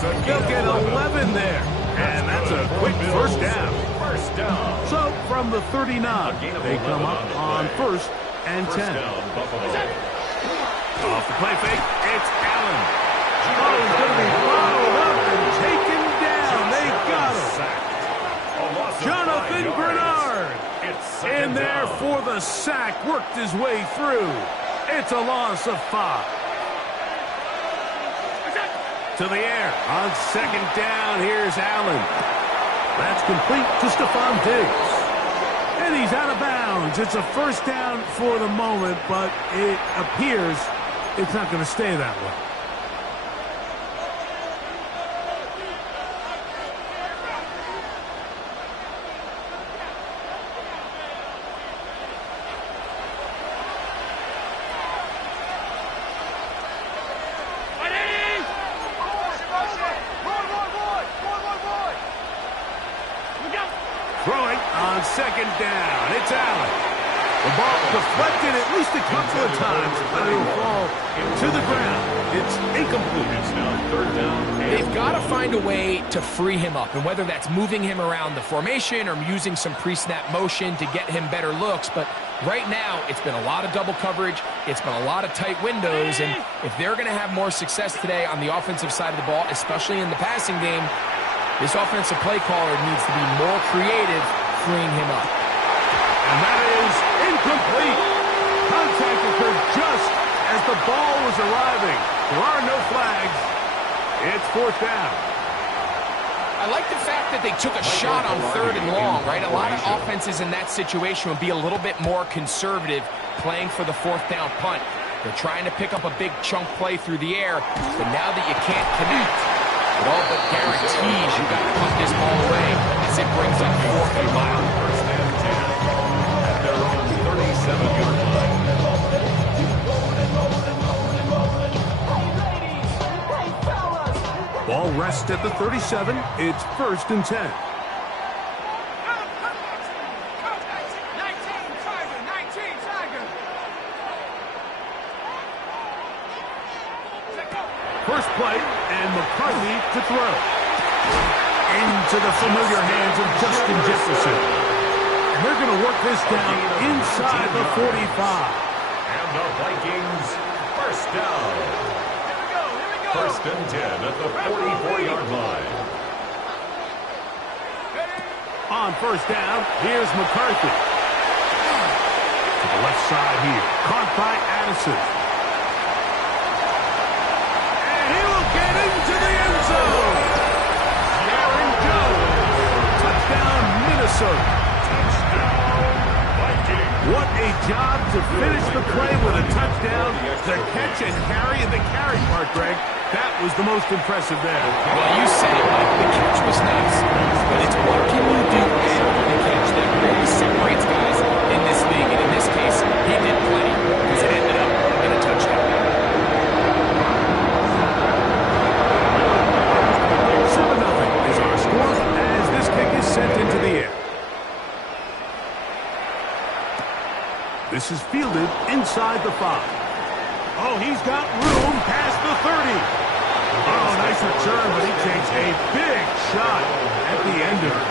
They'll get 11 there. And that's a quick first down. So from the 39, they come up on 1st and 10. Off the play fake, it's Allen. Oh, he's going to be followed up and taken down. They got him. Jonathan Bernard in there for the sack, worked his way through. It's a loss of 5. To the air on 2nd down. Here's Allen. That's complete to Stephon Diggs. And he's out of bounds. It's a first down for the moment, but it appears it's not going to stay that way. Throwing on 2nd down. It's Allen. The ball deflected at least a couple of times, but it will fall to the ground. It's incomplete. It's now 3rd down. They've got to find a way to free him up, and whether that's moving him around the formation or using some pre-snap motion to get him better looks, but right now it's been a lot of double coverage. It's been a lot of tight windows, and if they're going to have more success today on the offensive side of the ball, especially in the passing game, this offensive play caller needs to be more creative, freeing him up. And that is incomplete. Contact occurred just as the ball was arriving. There are no flags. It's 4th down. I like the fact that they took a shot on 3rd and long, right? A lot of offenses in that situation would be a little bit more conservative playing for the 4th down punt. They're trying to pick up a big chunk play through the air, but now that you can't connect, it all but guarantees you got to punt this ball away as it brings up 4th and mile. 1st and 10 at their own 37-yard line. Ball rests at the 37. It's 1st and 10. First play, and McCarthy to throw. Into the familiar hands of Justin Jefferson. And they're going to work this down inside the 45. And the Vikings, 1st down. 1st and 10 at the 44-yard line. On 1st down, here's McCarthy. To the left side here, caught by Addison. Get into the end zone. Aaron Jones. Touchdown, Minnesota. Touchdown, Vikings. What a job to finish the play with a touchdown. The catch and carry, and the carry part, Greg, that was the most impressive there. Well, you said it, Mike. The catch was nice, but it's what can you do after the catch that really separates guys in this league. And in this case, he did plenty because it ended up in a touchdown. 7-0 is our score as this kick is sent into the air. This is fielded inside the 5. Oh, he's got room past the 30. Oh, nice return, but he takes a big shot at the end of it.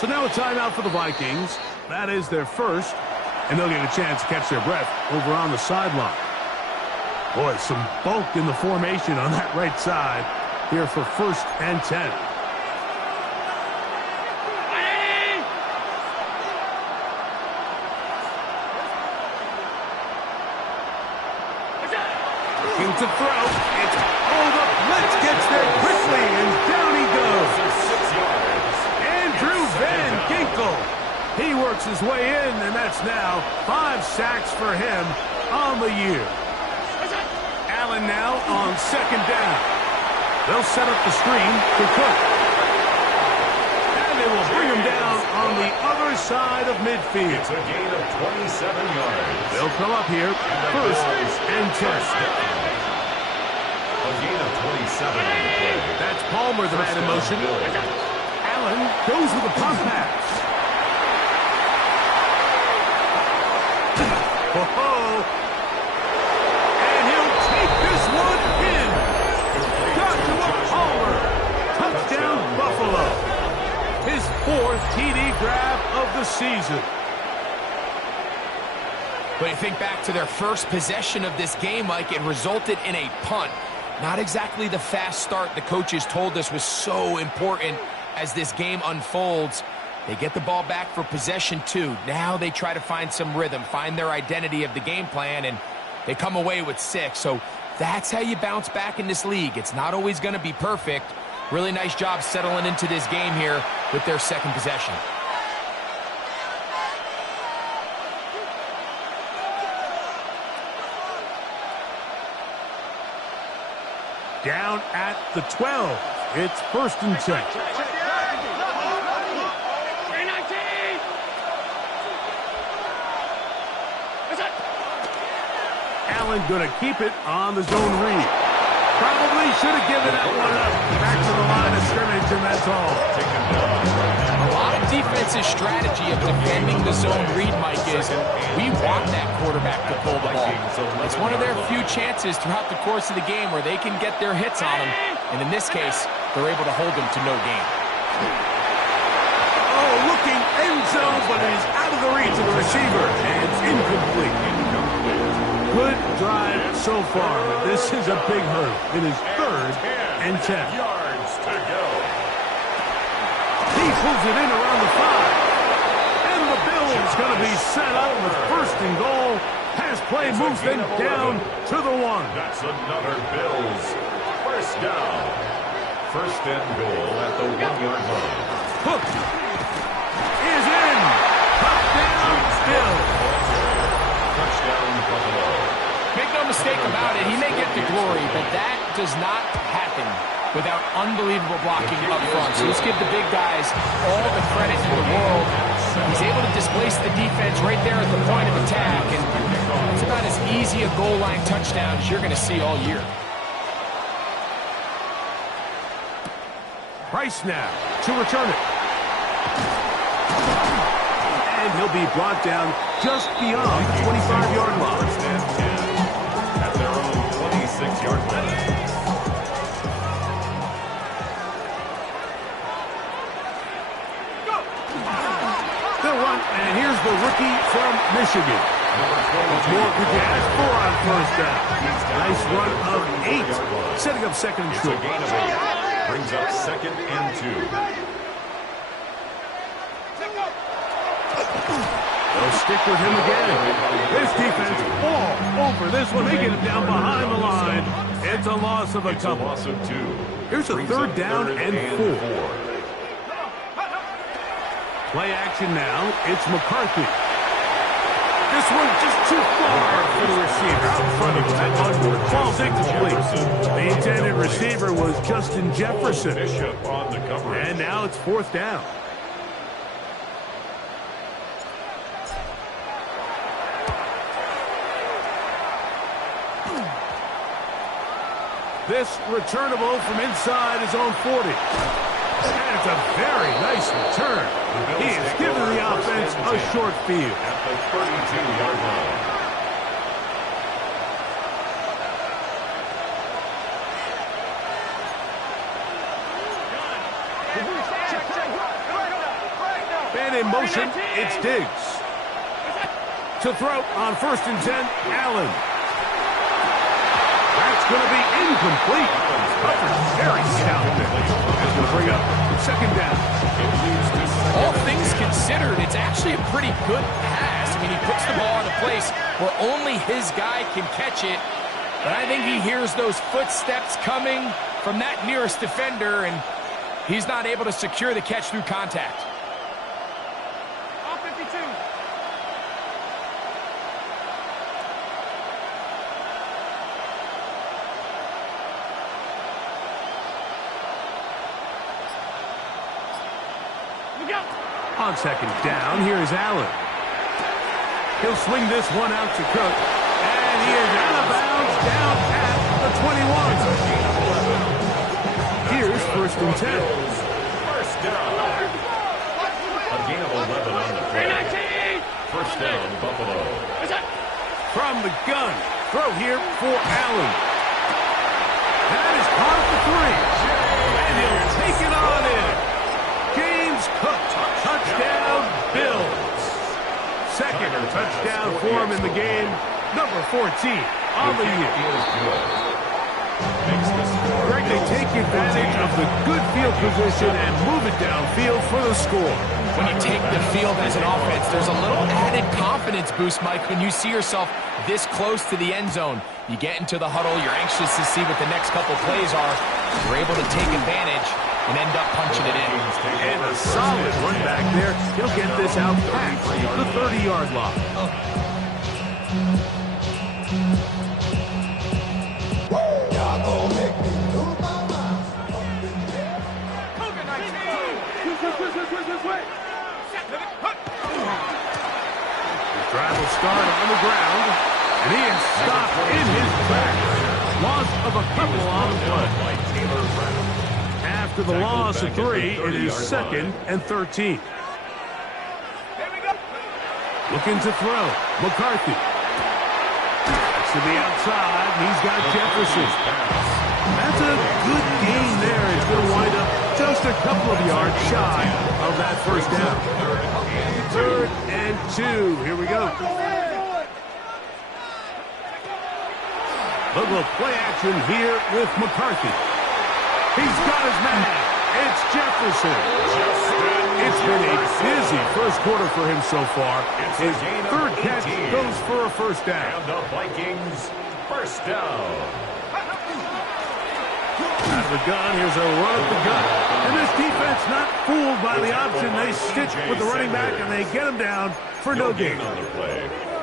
So now a timeout for the Vikings. That is their first, and they'll get a chance to catch their breath over on the sideline. Boy, some bulk in the formation on that right side here for 1st and 10. Looking to throw. It's, oh, the blitz gets there quickly, and down he goes. 6 yards. Andrew Van Ginkel. He works his way in, and that's now 5 sacks for him on the year. Allen now on second down. They'll set up the screen to Cook. And they will bring him down on the other side of midfield. It's a gain of 27 yards. They'll come up here, first and 10. A gain of 27 on the play. That's Palmer, the man in motion. Allen goes with a pump pass. Oh, and he'll take this one in. Joshua Palmer, touchdown Buffalo. His 4th TD grab of the season. When you think back to their first possession of this game, Mike, it resulted in a punt. Not exactly the fast start the coaches told us was so important as this game unfolds. They get the ball back for possession 2. Now they try to find some rhythm, find their identity of the game plan, and they come away with 6. So that's how you bounce back in this league. It's not always going to be perfect. Really nice job settling into this game here with their second possession. Down at the 12. It's first and 10. Allen going to keep it on the zone read. Probably should have given that one up. Back to the line of scrimmage, and that's all. A lot of defense's strategy of defending the zone read, Mike, is we want that quarterback to pull the ball. It's one of their few chances throughout the course of the game where they can get their hits on him, and in this case, they're able to hold him to no gain. Oh, looking end zone, but it is out of the reach of the receiver, and it's incomplete. Good drive so far, but this is a big hurdle. It is third and 10. Yards to go. He pulls it in around the 5. And the Bills going to be set up with first and goal. Pass play moves them down to the 1. That's another Bills. First down. First and goal at the 1-yard line. Hook is in. Touchdown, Bills. Touchdown, Buffalo. Make no mistake about it, he may get the glory, but that does not happen without unbelievable blocking up front. So let's give the big guys all the credit in the world. He's able to displace the defense right there at the point of attack, and it's about as easy a goal line touchdown as you're going to see all year. Price now to return it. And he'll be brought down just beyond the 25-yard line. First and 10 at their own 26-yard line. They'll run, and here's the rookie from Michigan. What more could you ask for on first down? Nice run of 8, setting up second and short. It's a gain of 8. Brings up second and 2. They'll stick with him again. This defense all over this one. They get him down behind the line. It's a loss of a couple. Loss of 2. Here's a third down and 4. Play action now. It's McCarthy. This one just too far for the receiver. Out in front of him. That one falls incomplete. The intended receiver was Justin Jefferson. Bishop on the coverage. And now it's fourth down. This returnable from inside his own 40. And it's a very nice return. He has given the offense a short field. At the 32-yard line. Man in motion, it's Diggs. To throw on first and 10, Allen. That's going to be incomplete. Coverage very stout. That's going to bring up second down. All things considered, it's actually a pretty good pass. I mean, he puts the ball in a place where only his guy can catch it. But I think he hears those footsteps coming from that nearest defender, and he's not able to secure the catch through contact. On second down, here's Allen. He'll swing this one out to Cook. And he is out of bounds down at the 21. Here's first and 10. First down. A gain of 11 on the play. First down, Buffalo. From the gun. Throw here for Allen. That is caught at the 3. And he'll take it on in. James Cook. Touchdown, Bills. Second touchdown for him in the game. Number 14 on the year. Greg, they take advantage of the good field position and move it downfield for the score. When you take the field as an offense, there's a little added confidence boost, Mike, when you see yourself this close to the end zone. You get into the huddle, you're anxious to see what the next couple plays are. You're able to take advantage and end up punching it in. And a solid run back there. He'll get this out past the 30-yard line. The drive will start on the ground, and he is stopped in his tracks. Loss of a couple on the play. After the loss of 3, it is second and 13. Looking to throw. McCarthy. That's to the outside. He's got Jefferson. That's a good gain there. It's going to wind up just a couple of yards shy of that first down. Third and 2. Here we go. Look at play action here with McCarthy. He's got his man. It's Jefferson. It's been a busy first quarter for him so far. His third catch goes for a first down. And the Vikings, first down. Out of the gun, here's a run at the gut. And this defense not fooled by the option. They stick with the running back, and they get him down for no gain.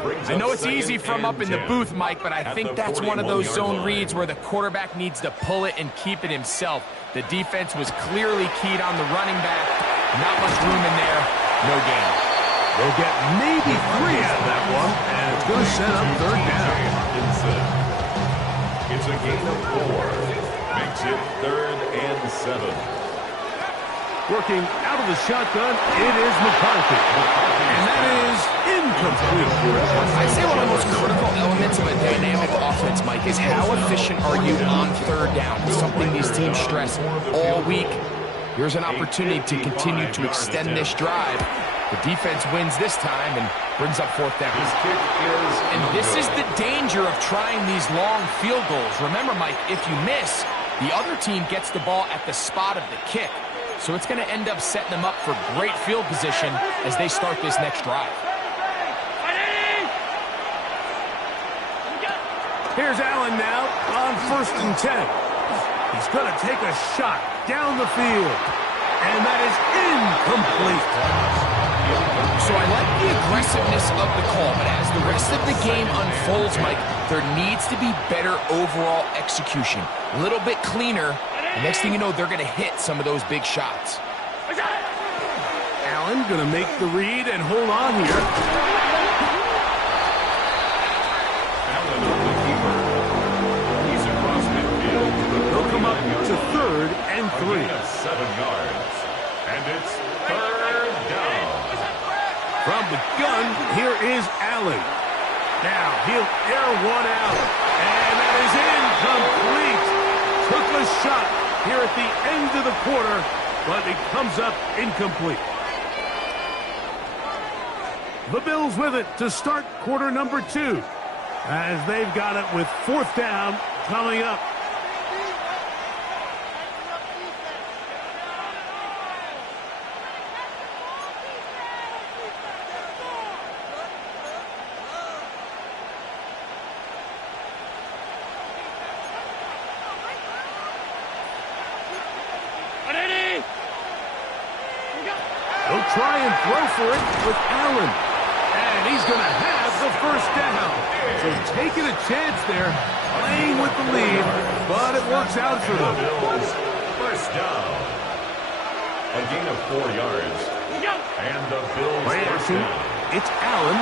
I know it's easy from up in the booth, Mike, but I think that's one of those zone reads where the quarterback needs to pull it and keep it himself. The defense was clearly keyed on the running back. Not much room in there. No gain. They'll get maybe 3 out of that one, and it's going to set up third down. It's a gain of 4. Makes it 3rd and 7. Working out of the shotgun, it is McCarthy. And that is incomplete. I'd say one of the most critical elements of a dynamic offense, Mike, is how efficient are you on third down? It's something these teams stress all week. Here's an opportunity to continue to extend this drive. The defense wins this time and brings up fourth down. And this is the danger of trying these long field goals. Remember, Mike, if you miss, the other team gets the ball at the spot of the kick. So it's going to end up setting them up for great field position as they start this next drive. Here's Allen now on first and 10. He's going to take a shot down the field. And that is incomplete. So I like the aggressiveness of the call, but as the rest of the game unfolds, Mike, there needs to be better overall execution. A little bit cleaner. The next thing you know, they're going to hit some of those big shots. Allen going to make the read and hold on here. Allen on the keeper. He's across midfield. They'll come up to 3rd and 3. 7 yards. And it's 3rd down. From the gun, here is Allen. Now he'll air one out. And that is incomplete. Took a shot here at the end of the quarter, but it comes up incomplete. The Bills with it to start quarter number 2, as they've got it with fourth down coming up. They'll try and throw for it with Allen. And he's going to have the first down. So taking a chance there, playing with the lead, but it works out for them. First down. A gain of 4 yards. And the Bills Play first action. down. It's Allen.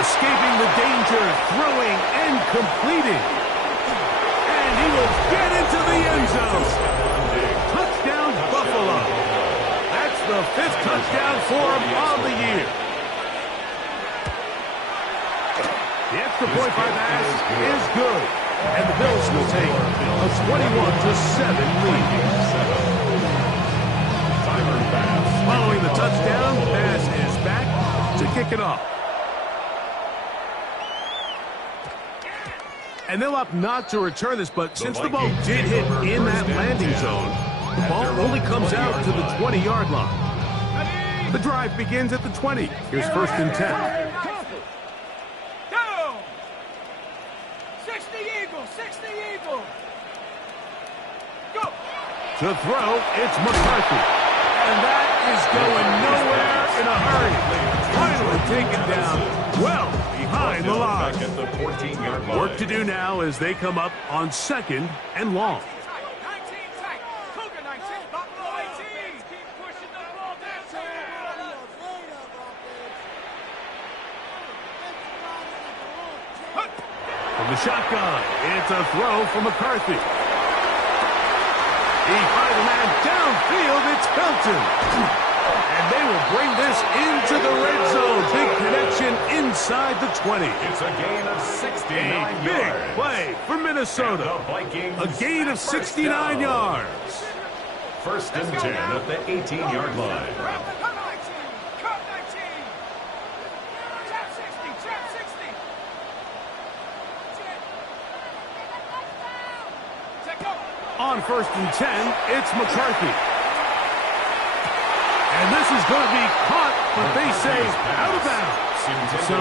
Escaping the danger, throwing and completing. And he will get into the end zone. Touchdown, Buffalo. That's the 5th touchdown for him on the year. The extra point by Bass is good. And the Bills will take a 21-7 lead. Following the touchdown, Bass is back to kick it off. And they'll opt not to return this, but since the ball did hit in that landing zone, the ball only comes out to the 20-yard line. The drive begins at the 20. Here's 1st and 10. Go! 60 Eagles, 60 Eagles. Go! To throw, it's McCarthy. And that is going nowhere in a hurry. Finally taken down well behind the line. Back at the 14-yard line. Work to do now as they come up on 2nd and long. 19 tight. Cougar 19. Buffalo 18. Keep pushing the ball down. From the shotgun, it's a throw for McCarthy. He finds a man downfield. It's Felton. And they will bring this into the red zone. Big connection inside the 20. It's a gain of 69 yards. Big play for Minnesota. A gain of 69 yards. 1st and 10 at the 18-yard line. Cut 19. Cut 19. Trap 60. Trap 60. Check go. On 1st and 10, it's McCarthy. And this is going to be caught, but they say out of bounds. So,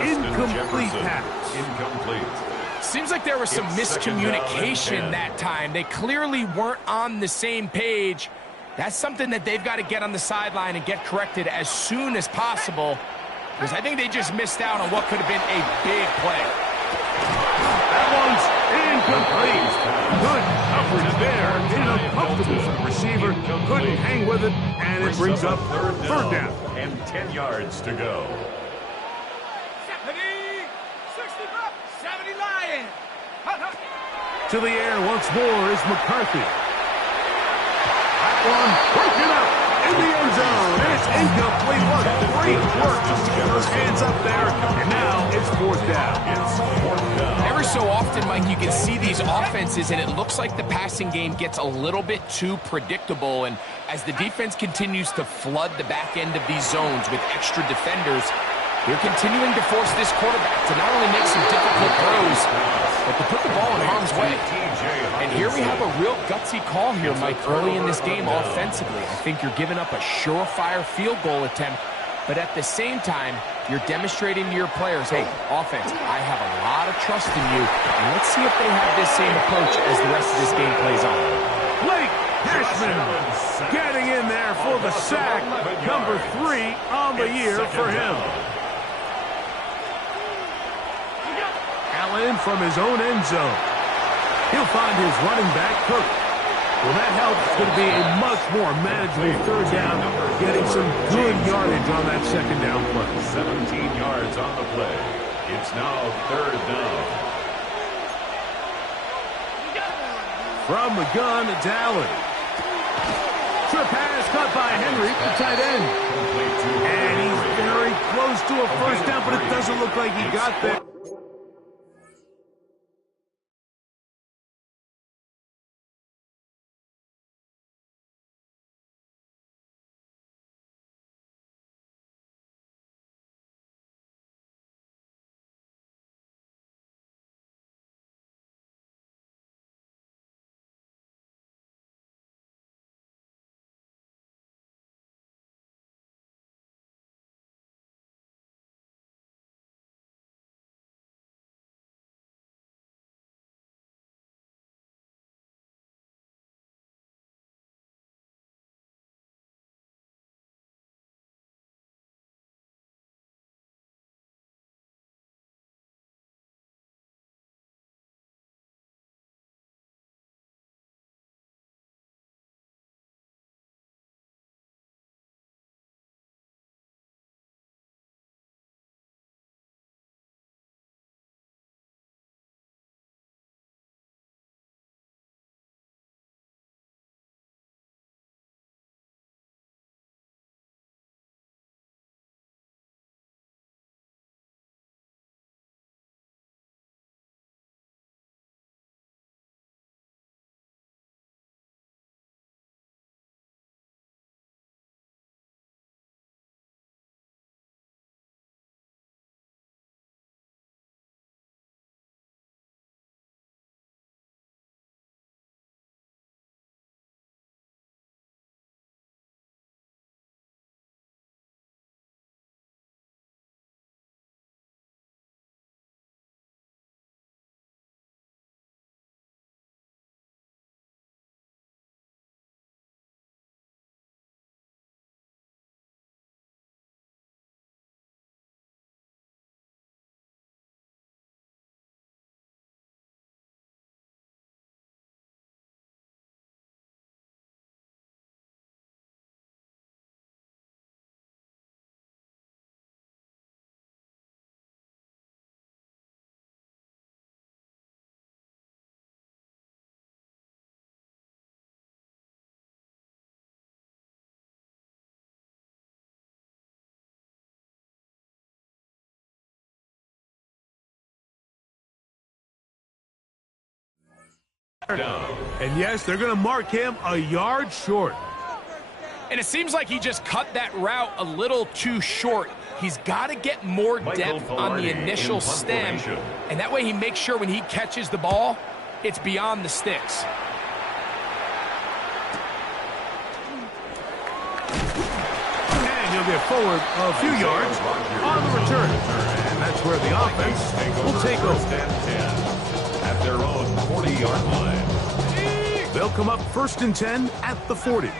incomplete pass. Incomplete. Seems like there was some miscommunication that time. They clearly weren't on the same page. That's something that they've got to get on the sideline and get corrected as soon as possible, because I think they just missed out on what could have been a big play. That one's incomplete. Good coverage there. In a comfortable receiver. Couldn't hang with it, and it brings up 3rd down. And 10 yards to go. 70. 65. 70 Lion. To the air once more is McCarthy. That one broken up in the end zone. And it's incomplete. What great work to keep those hands up there. And now it's 4th down. It's 4th down. Every so often, Mike, you can see these offenses, and it looks like the passing game gets a little bit too predictable. And as the defense continues to flood the back end of these zones with extra defenders, they're continuing to force this quarterback to not only make some difficult throws, but to put the ball in harm's way. And here we have a real gutsy call here, Mike, early in this game offensively. I think you're giving up a surefire field goal attempt, but at the same time, you're demonstrating to your players, hey, offense, I have a lot of trust in you, and let's see if they have this same approach as the rest of this game plays on. Blake Cashman getting in there for the sack. Number 3 on the year for him. Allen from his own end zone. He'll find his running back, Cook. Well, that helps. It's going to be a much more manageable 3rd down, getting some good yardage on that 2nd down play. 17 yards on the play. It's now 3rd down. From the gun, it's Allen. Short pass caught by Henry, the tight end. And he's very close to a 1st down, but it doesn't look like he got there. And yes, they're going to mark him a yard short. And it seems like he just cut that route a little too short. He's got to get more depth on the initial stem, and that way he makes sure when he catches the ball, it's beyond the sticks. And he'll get forward a few yards on the return. And that's where the offense will take over. At their own 40-yard line. They'll come up 1st and 10 at the 40.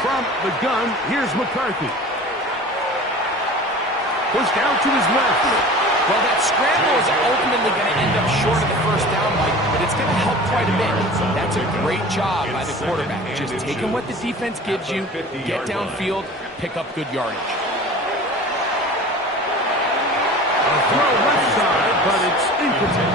From the gun, here's McCarthy. Pushed out to his left. Well, that scramble is ultimately going to end up short of the first down, Mike, but it's going to help quite a bit. That's a great job by the quarterback. Just taking what the defense gives you, get downfield, pick up good yardage. A throw left side, but it's incomplete.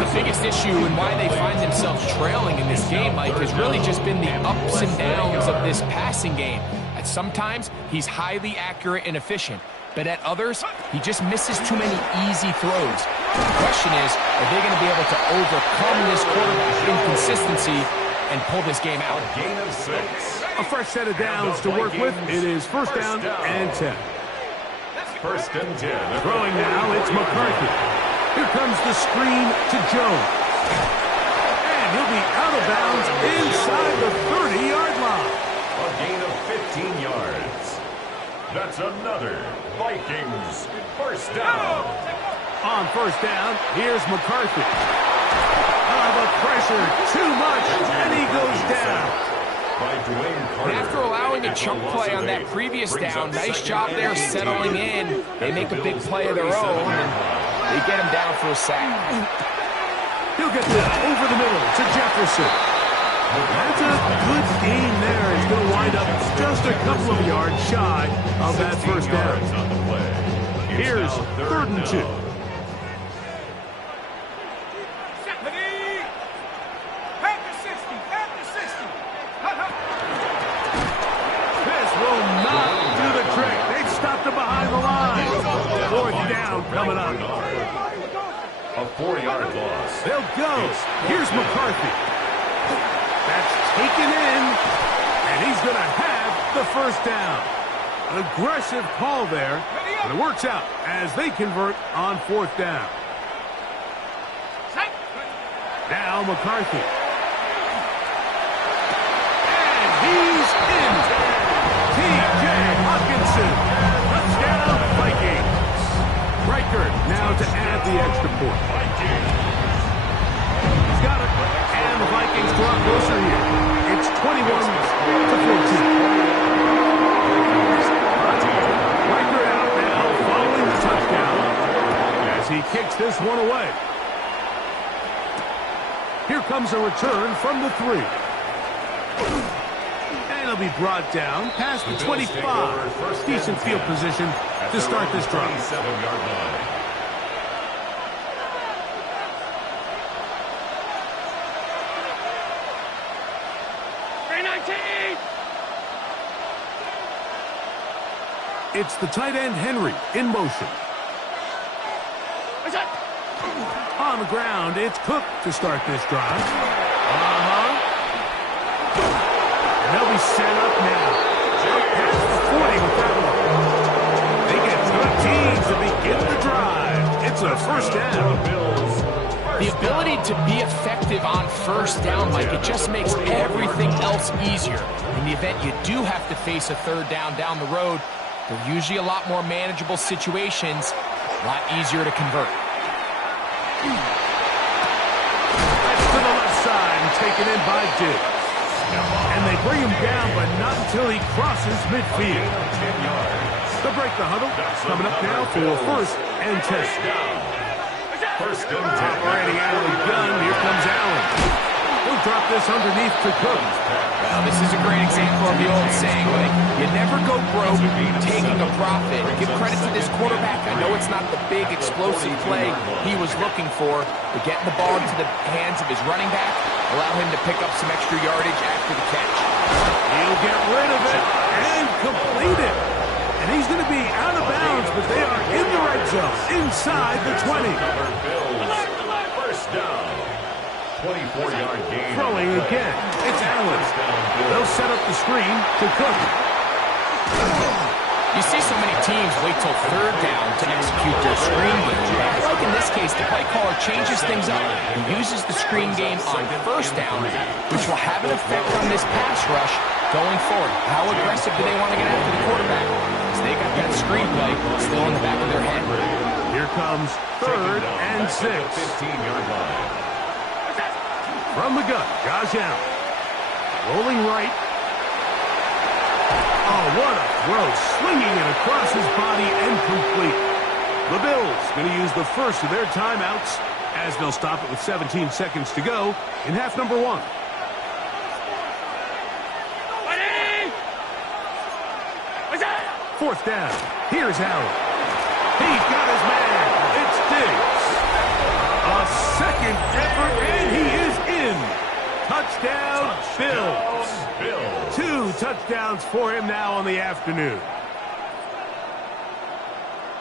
The biggest issue and why they find themselves trailing in this game, Mike, has really just been the ups and downs of this passing game. At sometimes, he's highly accurate and efficient, but at others, he just misses too many easy throws. The question is, are they going to be able to overcome this quarterback inconsistency and pull this game out? Gain of 6. A fresh set of downs to work with. It is 1st down and 10. 1st and 10. Throwing now, it's McCarthy. Here comes the screen to Jones. And he'll be out of bounds inside the 30-yard line. A gain of 15 yards. That's another Vikings 1st down. On 1st down, here's McCarthy. The pressure, too much, and he goes down. And after allowing a chunk play on that previous down, nice job there settling in. They make a big play of their own, and they get him down for a sack. He'll get this over the middle to Jefferson. That's a good gain there. It's going to wind up just a couple of yards shy of that 1st down. Here's 3rd and 2. This will not do the trick. They've stopped him behind the line. 4th down coming up. A 4-yard loss. They'll go. Here's McCarthy. That's taken in, and he's going to have the 1st down. An aggressive call there, but it works out as they convert on 4th down. Now McCarthy. And he's in. T.J. Hawkinson. Touchdown, Vikings. Riker now to add the extra point. He's got it. And the Vikings draw closer here. It's 21-14. Riker out now following the touchdown as he kicks this one away. Here comes a return from the 3. And he'll be brought down past the 25. Decent field position to start this drive. 7-yard line. It's the tight end, Henry, in motion. On the ground, it's Cook to start this drive. And they'll be set up now. Past the 40 with that one. They get 13 to begin the drive. It's a 1st down. The ability to be effective on 1st down, Mike, it just makes everything else easier. In the event you do have to face a 3rd down the road, they're usually a lot more manageable situations, a lot easier to convert. That's to the left side and taken in by Diggs. And they bring him down, but not until he crosses midfield. They'll break the huddle. Coming up now for 1st and 10. 1st and 10. Operating out of the gun, here comes Allen. He'll drop this underneath to Cook. Well, this is a great example of the old saying, like, you never go broke taking a profit. Give credit to this quarterback. I know it's not the big explosive play he was looking for, but getting the ball into the hands of his running back, allow him to pick up some extra yardage after the catch. He'll get rid of it and complete it. And he's going to be out of bounds, but they are in the red zone, inside the 20. First down. 24-yard gain. Throwing again. It's Allen. They'll set up the screen to Cook. You see so many teams wait till third down to execute their screen game. Like in this case, the play caller changes things up. He uses the screen game on first down, which will have an effect on this pass rush going forward. How aggressive do they want to get after the quarterback? Because they got that screenplay still in the back of their head. Here comes 3rd and 6. 15-yard line. From the gun, Josh Allen. Rolling right. Oh, what a throw. Swinging it across his body and complete. The Bills going to use the first of their timeouts as they'll stop it with 17 seconds to go in half number 1. Fourth down. Here's Allen. He's got his man. It's Diggs. A second effort, and he is in. Touchdown, Bills. 2 touchdowns for him now on the afternoon.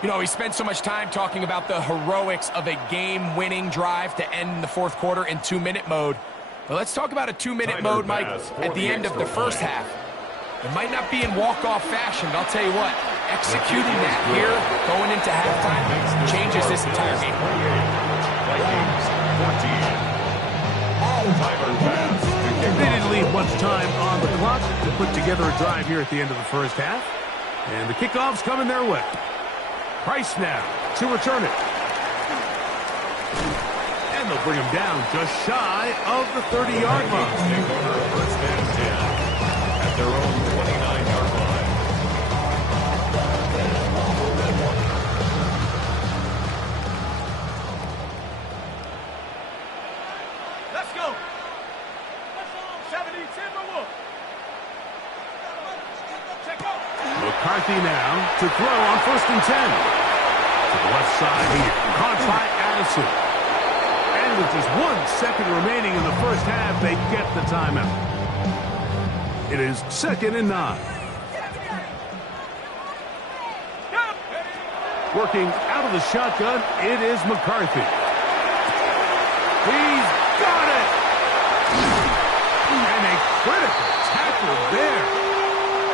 You know, he spent so much time talking about the heroics of a game-winning drive to end the fourth quarter in 2-minute mode. But let's talk about a 2-minute mode, Mike, at the end of the first half. It might not be in walk-off fashion, but I'll tell you what, executing that here, going into halftime, changes this entire game. They didn't leave much time on the clock to put together a drive here at the end of the first half. And the kickoff's coming their way. Price now to return it. And they'll bring him down just shy of the 30-yard line. First and 10 at their own 29-yard line. Let's go. 70 Timberwolves. McCarthy now to throw on 1st and 10. To the left side here. Caught by Addison. And with just 1 second remaining in the first half, they get the timeout. It is 2nd and 9. Working out of the shotgun, it is McCarthy. He's got it! And a critical tackle there.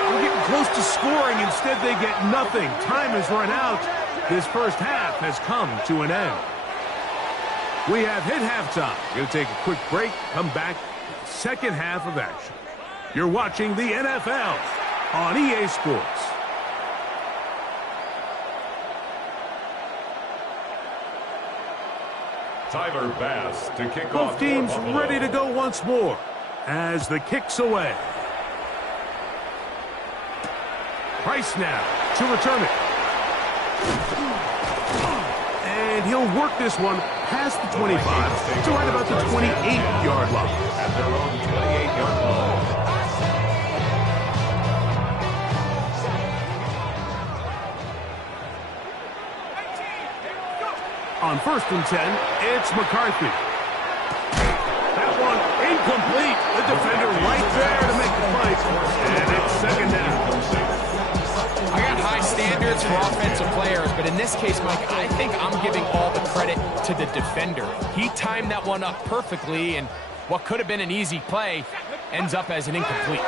We're getting close to scoring. Instead, they get nothing. Time has run out. This first half has come to an end. We have hit halftime. We're going to take a quick break, come back to the second half of action. You're watching the NFL on EA Sports. Tyler Bass to kick off. Both teams ready to go once more as the kick's away. Price now to return it. And he'll work this one past the 25 to right about the 28-yard line. At their own 28-yard line. On 1st and 10, it's McCarthy. That one incomplete. The defender right there to make the play. And it's 2nd down. I got high standards for offensive players, but in this case, Mike, I think I'm giving all the credit to the defender. He timed that one up perfectly, and what could have been an easy play ends up as an incomplete.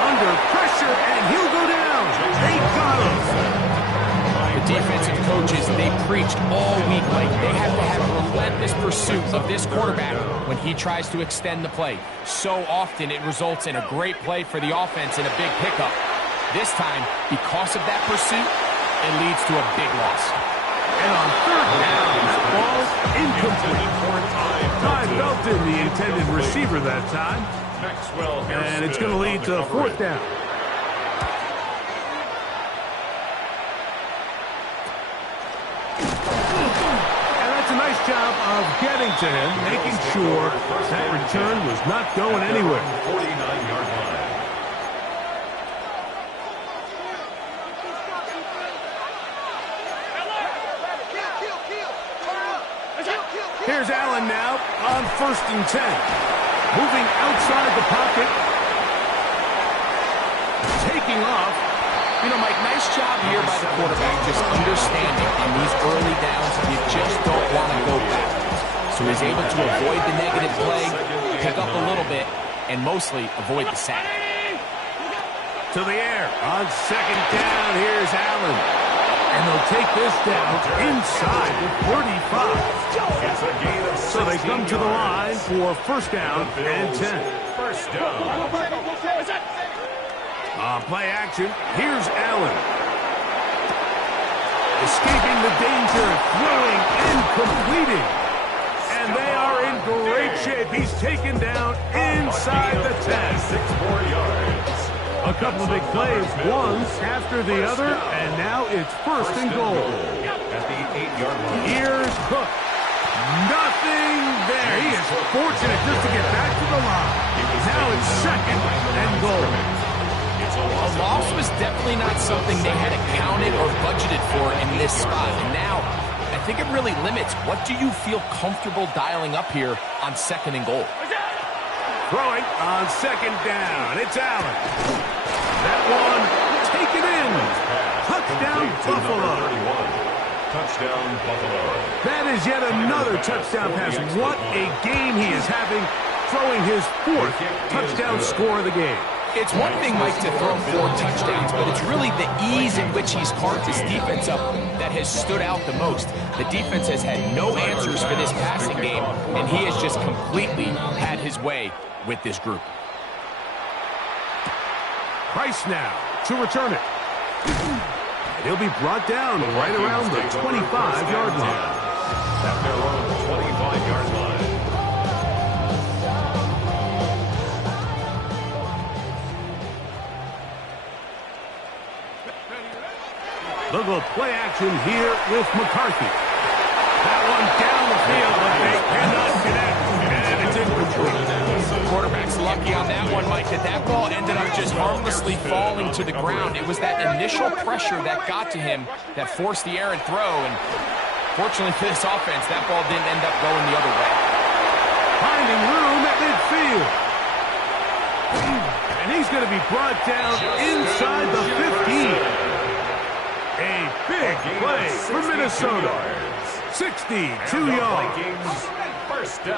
Under pressure, and he'll go down. They got him. The defensive coaches, they preached all week like they have to have a relentless pursuit of this quarterback when he tries to extend the play. So often it results in a great play for the offense and a big pickup. This time, because of that pursuit, it leads to a big loss. And on 3rd down, that ball incomplete. Ty Belton, the intended receiver that time. And it's going to lead to 4th down. Nice job of getting to him, making sure that return was not going anywhere. 49-yard line. Here's Allen now on 1st and 10. Moving outside the pocket. Taking off. You know, Mike, nice job here by the quarterback, just understanding on these early downs, you just don't want to go backwards. So he's able to avoid the negative play, pick up a little bit, and mostly avoid the sack. To the air. On second down, here's Allen. And they'll take this down inside the 35. So they come to the line for first down and 10. First down. On play action, here's Allen. Escaping the danger, throwing and completing. And they are in great shape. He's taken down inside the 10. 6 more yards. A couple of big plays, one after the other, and now it's first and goal. At the 8-yard line. Here's Cook. Nothing there. He is fortunate just to get back to the line. Now it's second and goal. A loss was definitely not something they had accounted or budgeted for in this spot. And now, I think it really limits what do you feel comfortable dialing up here on second and goal. Throwing on second down. It's Allen. That one taken in. Touchdown, Buffalo. Touchdown, Buffalo. That is yet another touchdown pass. What a game he is having, throwing his 4th touchdown score of the game. It's one thing, Mike, to throw 4 touchdowns, but it's really the ease in which he's carved his defense up that has stood out the most. The defense has had no answers for this passing game, and he has just completely had his way with this group. Price now to return it. And he'll be brought down right around the 25-yard line. At their own 25-yard line. They'll go play action here with McCarthy. That one down the field, but they cannot connect, and it's incomplete. Quarterback's lucky on that one, Mike, that ball ended up just harmlessly falling to the ground. It was that initial pressure that got to him that forced the errant throw, and fortunately for this offense, that ball didn't end up going the other way. Finding room at midfield. And he's going to be brought down inside the 15. A big play for Minnesota. 62 yards.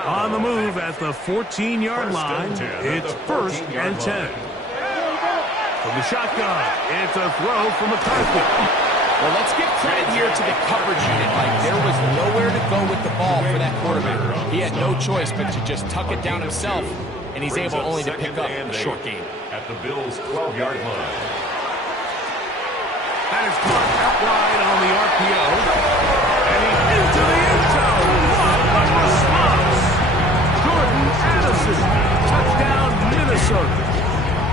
On the move at the 14-yard line. It's first and 10. From the shotgun, it's a throw from McCarthy. Well, let's give credit here to the coverage unit, Mike. There was nowhere to go with the ball for that quarterback. He had no choice but to just tuck it down himself, and he's able only to pick up a short gain. At the Bills' 12-yard line. That is caught out wide on the RPO. And he's into the end zone. What a response. Jordan Addison. Touchdown, Minnesota.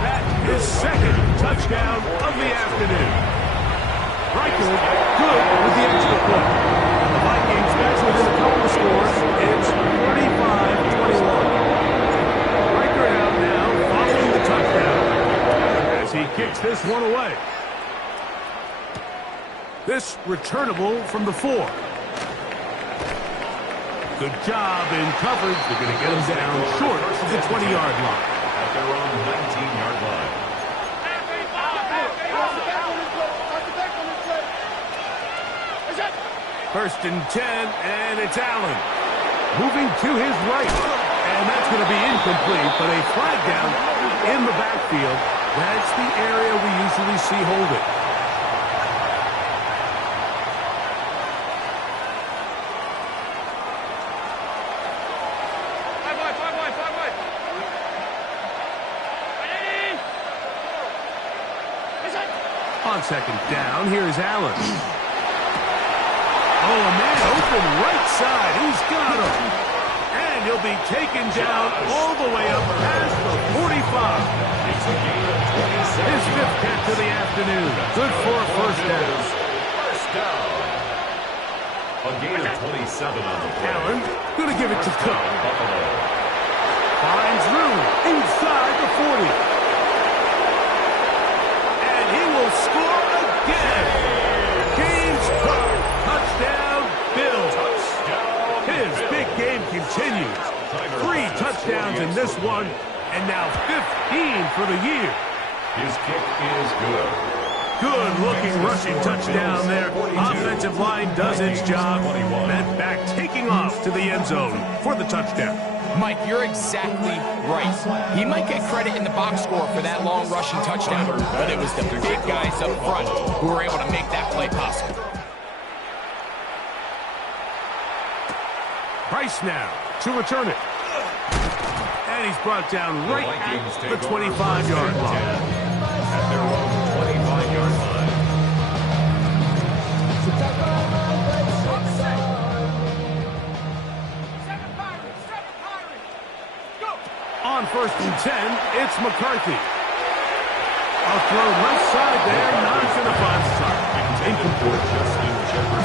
That is second touchdown of the afternoon. Reichel good with the extra point. The Vikings back within a couple of scores. It's 35-21. Reichel out now following the touchdown as he kicks this one away. This returnable from the 4. Good job in coverage. They're going to get him down short of the 20-yard line. At their own 19-yard line. First and 10, and it's Allen. Moving to his right. And that's going to be incomplete, but a flag down in the backfield. That's the area we usually see holding. On second down, here's Allen. Oh, a man open right side. He's got him. And he'll be taken down all the way up past the 45. His 5th catch of the afternoon. Good for a first down. First down. A gain of 27 on the play. Allen going to give it to Cook. Finds room inside the 40. Score again. James Cook. Touchdown, Bills. His big game continues. 3 touchdowns in this one, and now 15 for the year. His kick is good. Good-looking rushing touchdown there. Offensive line does its job. That back taking off to the end zone for the touchdown. Mike, you're exactly right. He might get credit in the box score for that long rushing touchdown, but it was the big guys up front who were able to make that play possible. Price now to return it. And he's brought down right at the 25-yard line. At their own 25-yard line. On 1st and 10, it's McCarthy. A throw left side there, not going to find the target. Incomplete.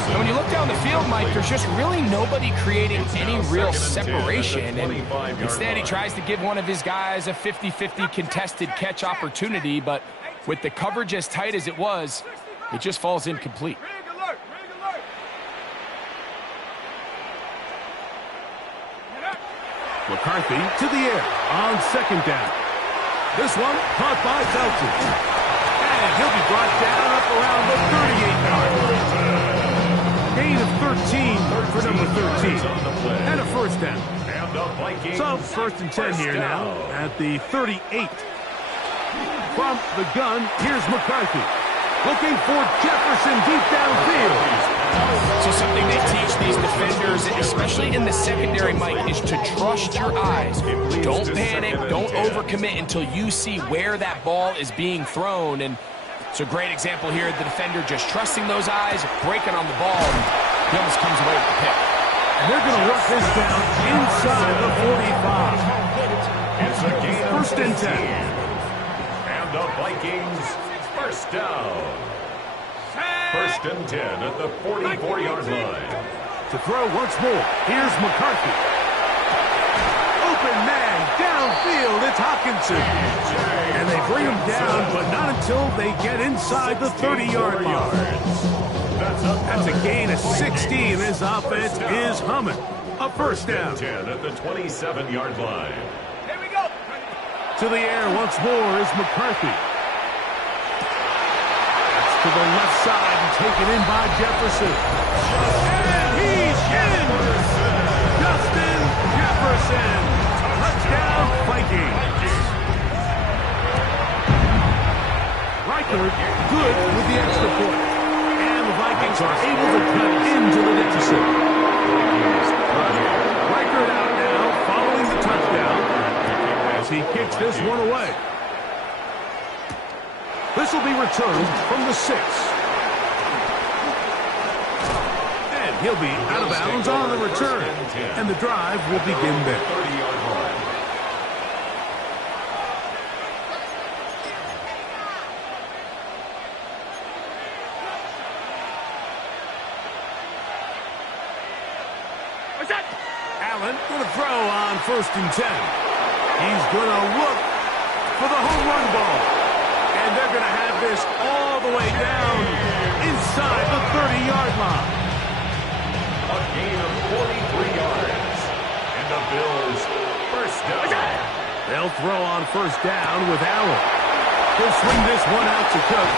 And when you look down the field, Mike, there's just really nobody creating any real separation. And instead, he tries to give one of his guys a 50-50 contested catch opportunity, but with the coverage as tight as it was, it just falls incomplete. McCarthy to the air on 2nd down. This one caught by Felton. And he'll be brought down up around the 38-yard line. Gain of 13 for number 13. And a 1st down. So 1st and 10 here now at the 38. From the gun, here's McCarthy. Looking for Jefferson deep downfield. So something they teach these defenders, especially in the secondary, Mike, is to trust your eyes. Don't panic, don't overcommit until you see where that ball is being thrown. And it's a great example here, the defender just trusting those eyes, breaking on the ball, and he almost comes away with the pick. And they're going to work this down inside the 45. It's a gain of 1st and 10. And the Vikings, 1st down. 1st and 10 at the 44-yard line. To throw once more, here's McCarthy. Open man, downfield, it's Hawkinson. And they bring him down, but not until they get inside the 30-yard line. That's a gain of 16. This offense is humming. A 1st down. 10 at the 27-yard line. Here we go. To the air once more is McCarthy. To the left side and taken in by Jefferson. And he's in! Justin Jefferson. Touchdown, Vikings. Reichard good with the extra point. And the Vikings are able to cut into the deficit. Reichard out now following the touchdown as he kicks this one away. This will be returned from the 6. And he'll be out of bounds on the return. And the drive will begin there. 30-yard line. Allen going to throw on 1st and 10. He's going to look for the home run ball. And they're going to have this all the way down inside the 30-yard line. A gain of 43 yards. And the Bills, 1st down. They'll throw on 1st down with Allen. He'll swing this one out to Cook.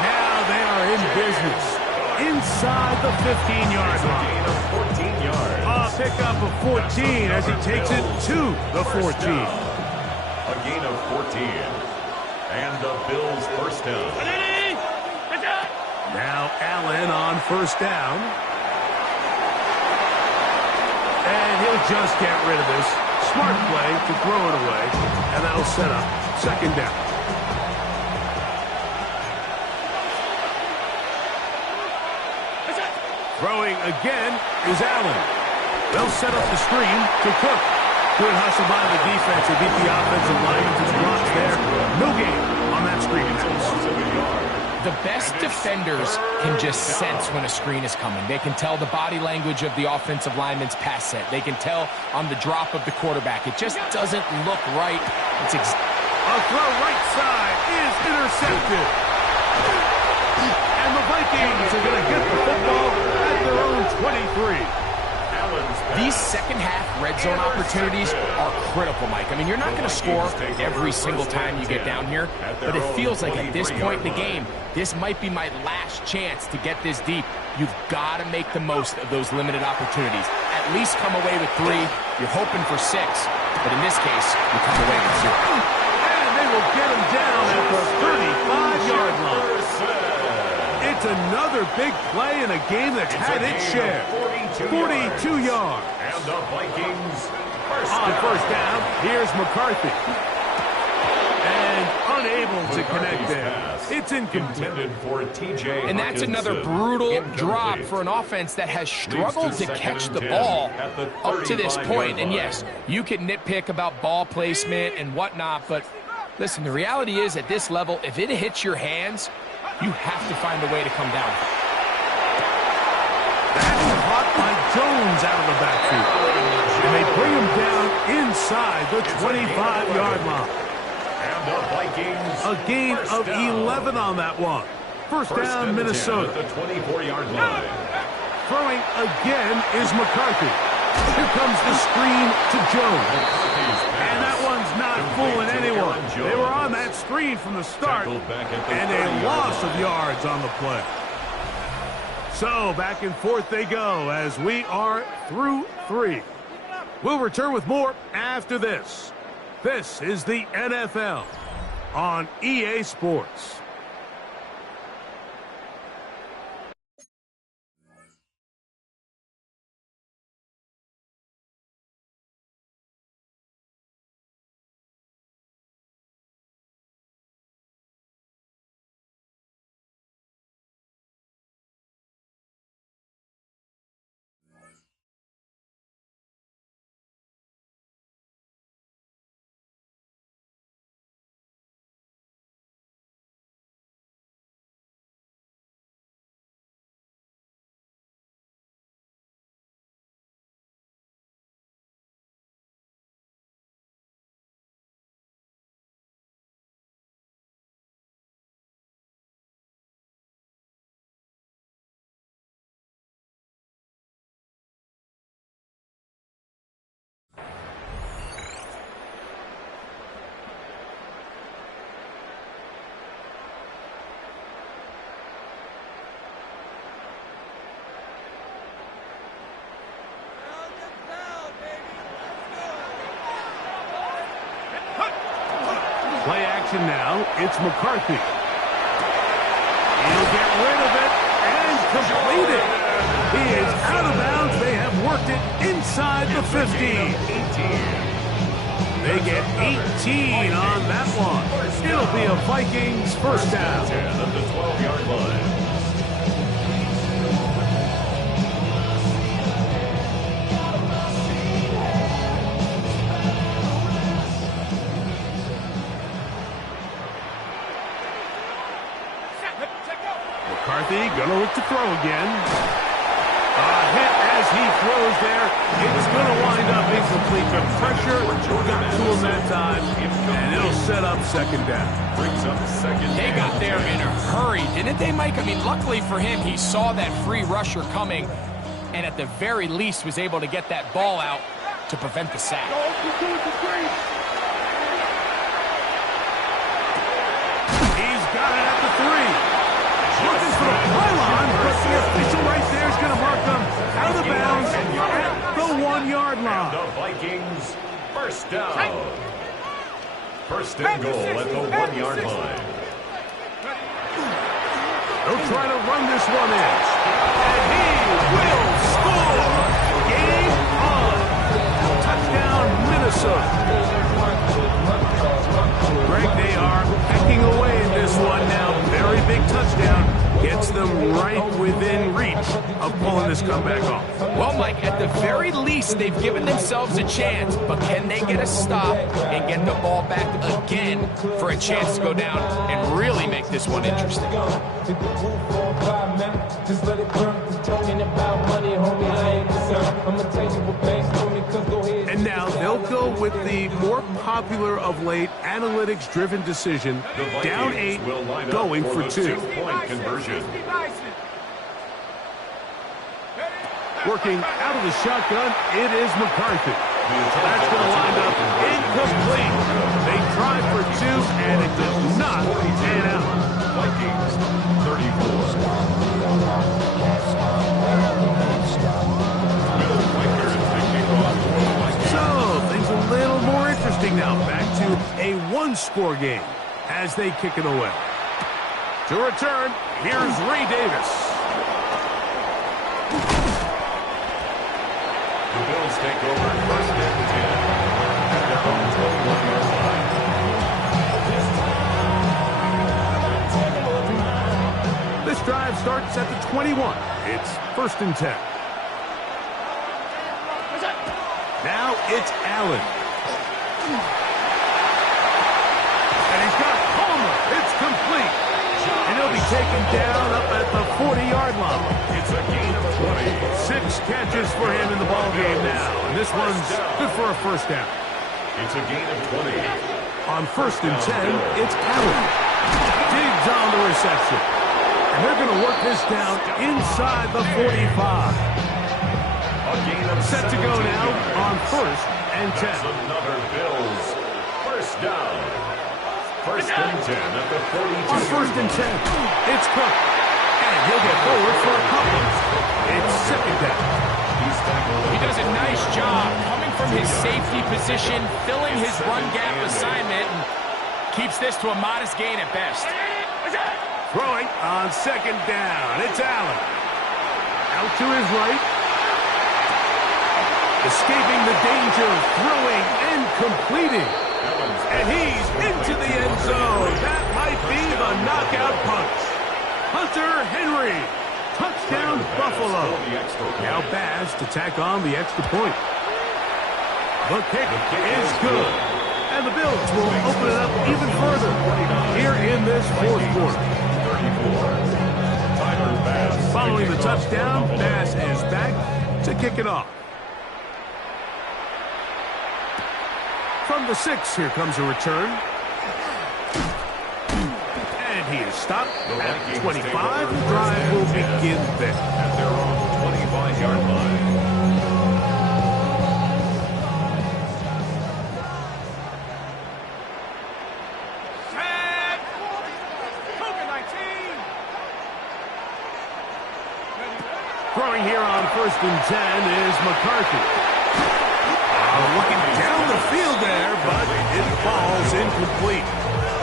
Now they are in business. Inside the 15-yard line. A gain of 14 yards. A pickup of 14 as he takes it to the 14. A gain of 14. And the Bills' 1st down. Now Allen on 1st down. And he'll just get rid of this. Smart play to throw it away. And that'll set up 2nd down. Throwing again is Allen. They'll set up the screen to Cook. Good hustle by the defense. They beat the offensive line to the blocks there. No gain on that screen pass. The best defenders can just sense when a screen is coming. They can tell the body language of the offensive lineman's pass set. They can tell on the drop of the quarterback. It just doesn't look right. A throw right side is intercepted. And the Vikings are going to get the football at their own 23. Allen's These second-half red zone opportunities are critical, Mike. I mean, you're not going to score every single time you get down here, but it feels like at this point in the game, this might be my last chance to get this deep. You've got to make the most of those limited opportunities. At least come away with 3. You're hoping for 6, but in this case, you come away with 0. And they will get him down at the 35-yard line. It's another big play in a game that's had its share. 42 yards. And the Vikings on first down, here's McCarthy. And unable to connect there. It's incomplete. For TJ and that's another brutal drop for an offense that has struggled to catch the ball up to this point. And yes, you can nitpick about ball placement and whatnot, but listen, the reality is at this level, if it hits your hands, you have to find a way to come down. That's caught by Jones out of the backfield. And they bring him down inside the 25-yard line. And the Vikings. A gain of 11 on that one. First down, Minnesota. At the 24-yard line. Throwing again is McCarthy. Here comes the screen to Jones. And that one's not fooling anyone. They were on that screen from the start. And a loss of yards on the play. So back and forth they go as we are through 3. We'll return with more after this. This is the NFL on EA Sports. Play action now. It's McCarthy. He'll get rid of it and complete it. He is out of bounds. They have worked it inside the 15. They get 18 on that one. It'll be a Vikings first down. 10 at the 12-yard line. McCarthy gonna look to throw again. A hit as he throws there. It's gonna wind up incomplete. The pressure got to him that time, and it'll set up second down. Brings up second down. They got there in a hurry, didn't they, Mike? I mean, luckily for him, he saw that free rusher coming, and at the very least was able to get that ball out to prevent the sack. He's got it at the 3. Looking for the pylon, but the official right there is going to mark them out of bounds at the 1-yard line. The Vikings first down. First and goal at the 1-yard line. They'll try to run this one in. And he will score. Game on. Touchdown, Minnesota. Greg, they are hacking away in this one now. Very big touchdown. Gets them right within reach of pulling this comeback off. Well, Mike, at the very least, they've given themselves a chance, but can they get a stop and get the ball back again for a chance to go down and really make this one interesting? And now they'll go with the more popular of late analytics-driven decision, down 8, going for 2. Two-point conversion. Working out of the shotgun, it is McCarthy. That's going to wind up incomplete. They tried for two, and it does not pan out. Vikings 34. So, things a little more interesting now. Back to a one-score game as they kick it away. To return, here's Ray Davis. The Bills take over first and 10 at their own 21-yard line. This drive starts at the 21. It's first and 10. Now it's Allen. And he's got Palmer. It's complete. And he'll be taken down up at the 40-yard line. It's a gain of 20. 6 catches for him in the ballgame now. And this one's good for a first down. It's a gain of 20. On first and 10, it's Allen. Digs on the reception. And they're going to work this down inside the 45. Set to go now on first and 10. That's another Bills first down. First and 10 at the 42. On first and 10, it's Cook. And he'll get forward for a couple. It's second down. He does a nice job coming from his safety position, filling his run gap assignment, and keeps this to a modest gain at best. Throwing on second down. It's Allen. Out to his right. Escaping the danger, throwing and completing. And he's into the end zone. That might be the knockout punch. Hunter Henry. Touchdown Buffalo. Now Baz to tack on the extra point. The kick is good. And the Bills will open it up even further here in this fourth quarter. Following the touchdown, Baz is back to kick it off. From the 6, here comes a return. And he is stopped at 25. The drive will begin there. At their own 25-yard line. Set. Cougar 19. Throwing here on first and 10 is McCarthy. Looking down the field there, but it falls incomplete.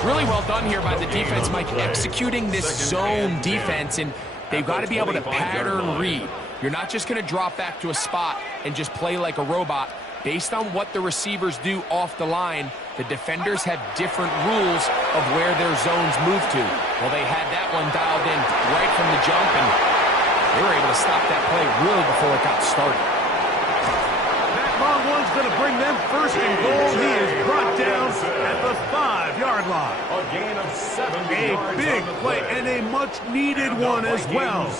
Really well done here by the defense, Mike, executing this zone defense, and they've got to be able to pattern read. You're not just going to drop back to a spot and just play like a robot. Based on what the receivers do off the line, the defenders have different rules of where their zones move to. Well, they had that one dialed in right from the jump, and they were able to stop that play really before it got started. Long one's going to bring them first and goal. He is brought down at the 5-yard line. A gain of 70 A yards big on the play and a much-needed one as well.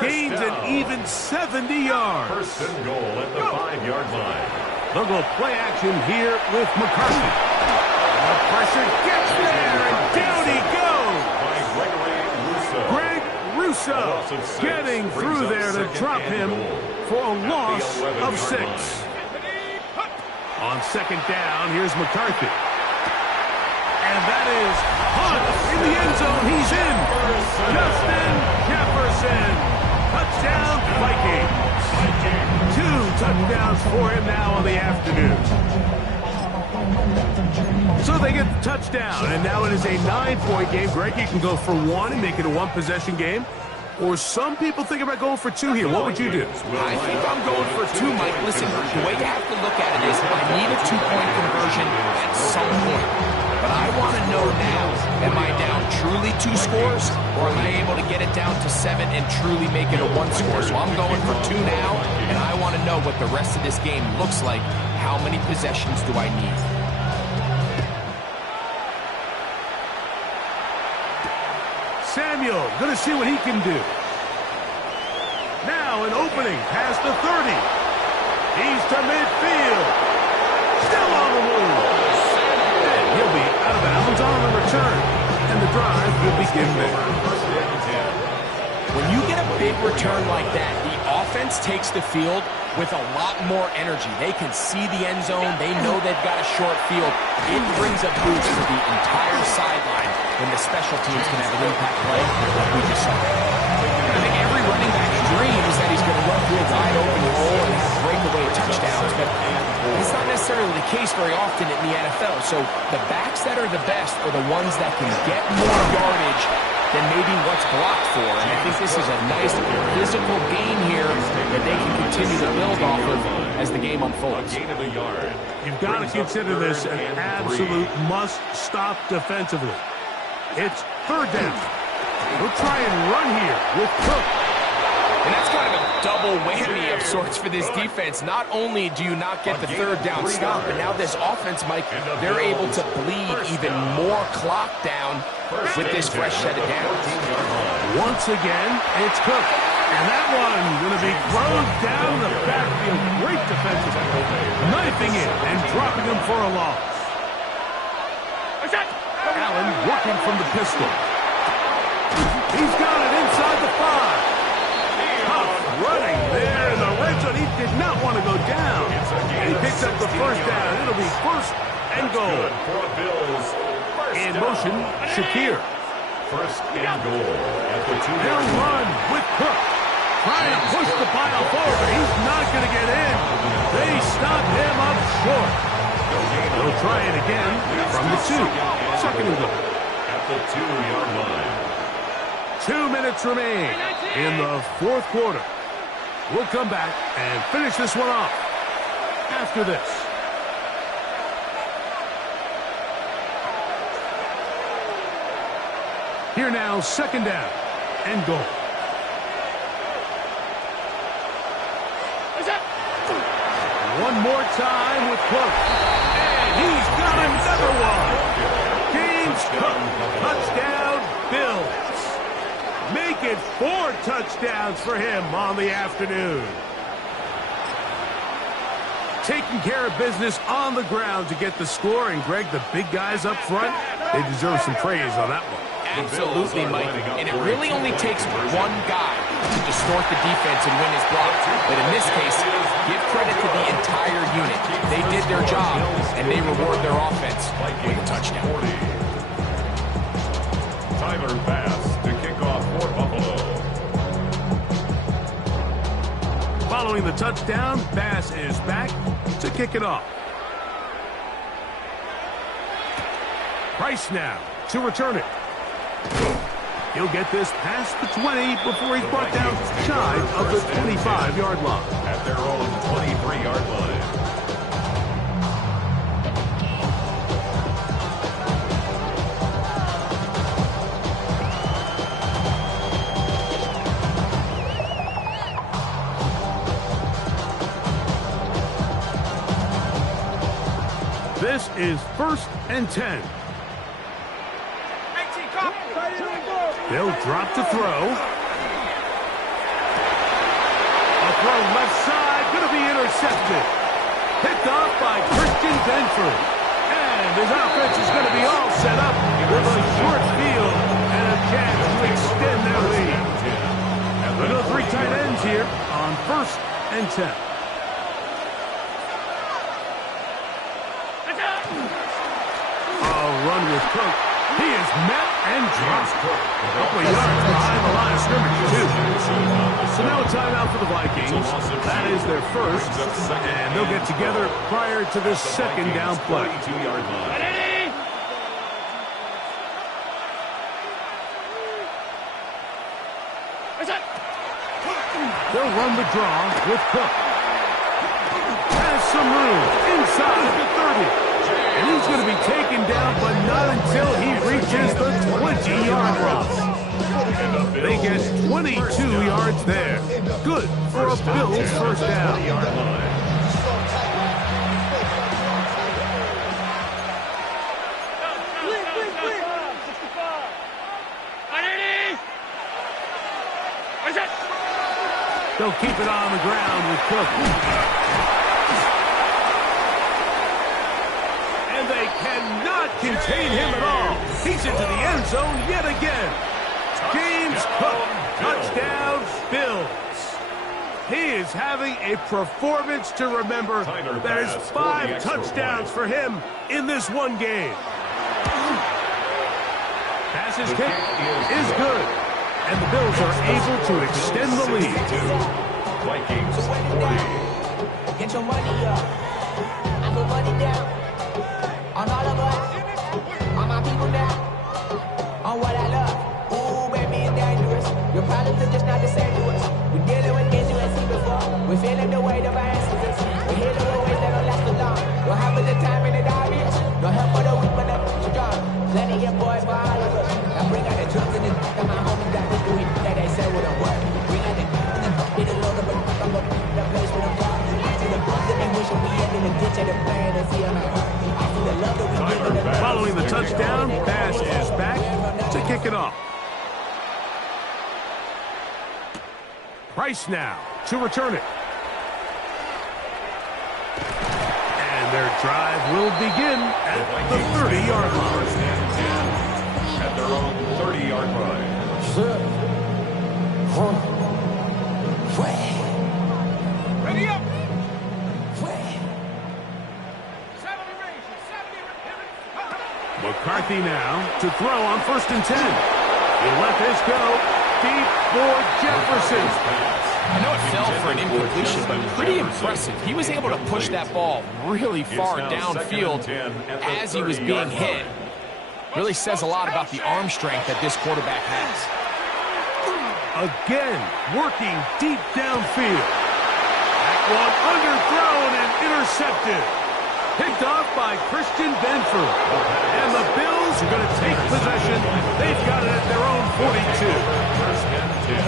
Gains an even 70 yards. First and goal at the 5-yard line. They'll go play action here with McCarthy. The pressure gets there, and down he goes. By Greg Russo getting through there to drop him for a loss of 6. On second down, here's McCarthy. And that is Hunt in the end zone. He's in. Justin Jefferson. Touchdown, Vikings. 2 touchdowns for him now on the afternoon. So they get the touchdown, and now it is a 9-point game. Greg, you can go for 1 and make it a 1-possession game. Or some people think about going for 2 here. What would you do? I think I'm going for 2, Mike. Listen, the way you have to look at it is I need a 2-point conversion at some point. But I want to know now, am I down truly 2 scores, or am I able to get it down to 7 and truly make it a 1 score? So I'm going for 2 now, and I want to know what the rest of this game looks like. How many possessions do I need? Samuel, going to see what he can do. Now an opening past the 30. He's to midfield. Still on the move. And he'll be out of bounds on the return. And the drive will begin there. When you get a big return like that, the offense takes the field with a lot more energy. They can see the end zone. They know they've got a short field. It brings a boost to the entire sideline when the special teams can have an impact play like we just saw. I think every running back's dream is that he's going to run through a wide open hole and have breakaway touchdowns, but it's not necessarily the case very often in the NFL. So the backs that are the best are the ones that can get more yardage than maybe what's blocked for. And I think this is a nice physical game here that they can continue to build off of as the game unfolds. You've got to consider this an absolute must-stop defensively. It's third down. We'll try and run here with Cook. And that's kind of a double whammy of sorts for this defense. Not only do you not get the third down stop, but now this offense, Mike, they're able to bleed even more clock down with this fresh set of downs. Once again, it's Cook. And that one going to be thrown down the backfield. Great defensive play. Knifing it and dropping him for a loss. Allen working from the pistol. He's got it inside the 5. Tough running there in the red zone. He did not want to go down. And he picks up the first down. It'll be first and goal. In motion, Shakir. First and goal at the 2. They'll run with Cook. Trying to push the pile forward. He's not going to get in. They stop him up short. They'll try it again from the 2. Second and goal. At the 2-yard line. 2 minutes remain in the fourth quarter. We'll come back and finish this one off after this. Here now, second down and goal. One more time with Cook. And he's got another one. James Cook, touchdown, Bills. Make it 4 touchdowns for him on the afternoon. Taking care of business on the ground to get the score. And, Greg, the big guys up front, they deserve some praise on that one. Absolutely, Mike. And it really only takes one guy to distort the defense and win his block. But in this case, give credit to the entire unit. They did their job, and they reward their offense with a touchdown. Tyler Bass to kick off for Buffalo. Following the touchdown, Bass is back to kick it off. Price now to return it. He'll get this past the 20 before he's brought down shy of the 25-yard line. At their own 23-yard line. This is first and 10. They'll drop to throw. A throw left side, going to be intercepted. Picked off by Christian Benford. And his offense is going to be all set up with a short field and a chance to extend their lead. We'll go 3 tight ends here on first and 10. A run with Cook. He is met and dropped. A couple of yards behind the line of scrimmage, too. So now a timeout for the Vikings. That is their first, and they'll get together prior to this second down play. They'll run the draw with Cook. Has some room inside the 30. And he's going to be taken down, but not until he reaches the 20-yard line. They get 22 yards there. Good for a Bills first down. They'll keep it on the ground with Cook. They cannot contain him at all. He's into the end zone yet again. James Cook, touchdown, Bills. He is having a performance to remember. That is 5 touchdowns for him in this one game. Pass's kick is good, and the Bills are able to extend the lead. Vikings 40. Get your money up. I put money down on all of us, on my people now, on what I love. Ooh, baby, it's dangerous. Your problems are just not the same to us. We're dealing with things you ain't seen before. We're feeling the weight of our ancestors. We're healing with ways that don't last too long. Don't have the time and it's obvious. No help for the weak, but the strong. Plenty of boys for all of us. Now bring out the drums and the my homies got this doing that they say with a word. Bring out the hit a load of the place with a car. I see the bugs that they wishing we ended the ditch of the plan and see them at work. I see the love that we give to them. Following the touchdown, pass is back to kick it off. Price now to return it. And their drive will begin at the 30-yard line. At their own 30-yard line. Ready up. 70 McCarthy now to throw on 1st and 10. He'll let this go deep for Jefferson. I know it fell for an incompletion, but pretty impressive. He was able to push that ball really far downfield as he was being hit. Really says a lot about the arm strength that this quarterback has. Again, working deep downfield. That one underthrown and intercepted. Picked off by Christian Benford. And the Bills are going to take possession. They've got it at their own 42.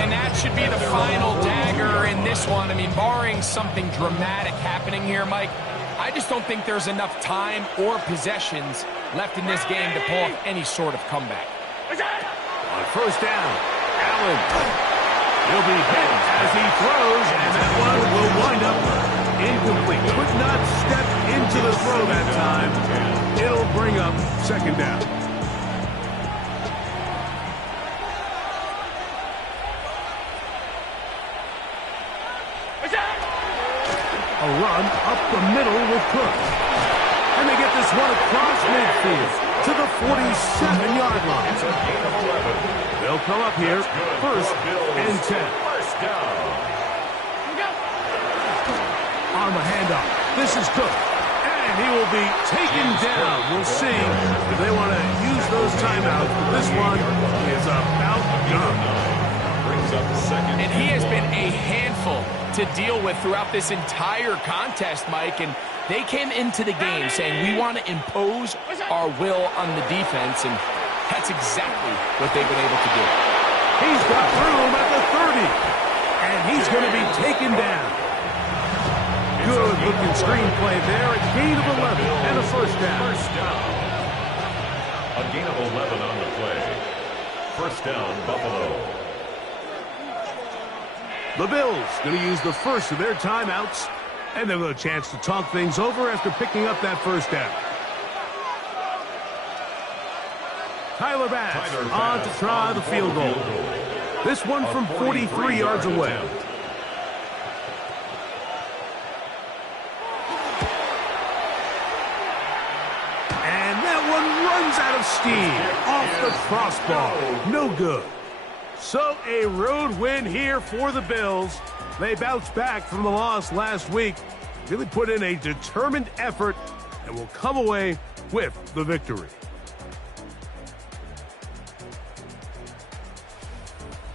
And that should be the final dagger in this one. I mean, barring something dramatic happening here, Mike, I just don't think there's enough time or possessions left in this game to pull off any sort of comeback. On 1st down, Allen. He'll be hit as he throws, and that one will wind up incomplete. Could not step into the throw that time. It'll bring up 2nd down. A run up the middle with Cook. And they get this one across midfield to the 47-yard line. They'll come up here 1st and 10. First down. On the handoff, this is Cook. And he will be taken down. We'll see if they want to use those timeouts. But this one is about done. Brings up 2nd. And he has been a handful to deal with throughout this entire contest, Mike. And they came into the game saying, we want to impose our will on the defense. And that's exactly what they've been able to do. He's got room at the 30. And he's going to be taken down. Good looking screenplay there. A gain of 11 and a 1st down. First down. A gain of 11 on the play. 1st down, Buffalo. The Bills going to use the first of their timeouts, and they'll have a chance to talk things over after picking up that 1st down. Tyler Bass on to try the field goal. This one from 43 yards away. And that one runs out of steam off the crossbar. No good. So a road win here for the Bills. They bounced back from the loss last week, really put in a determined effort, and will come away with the victory.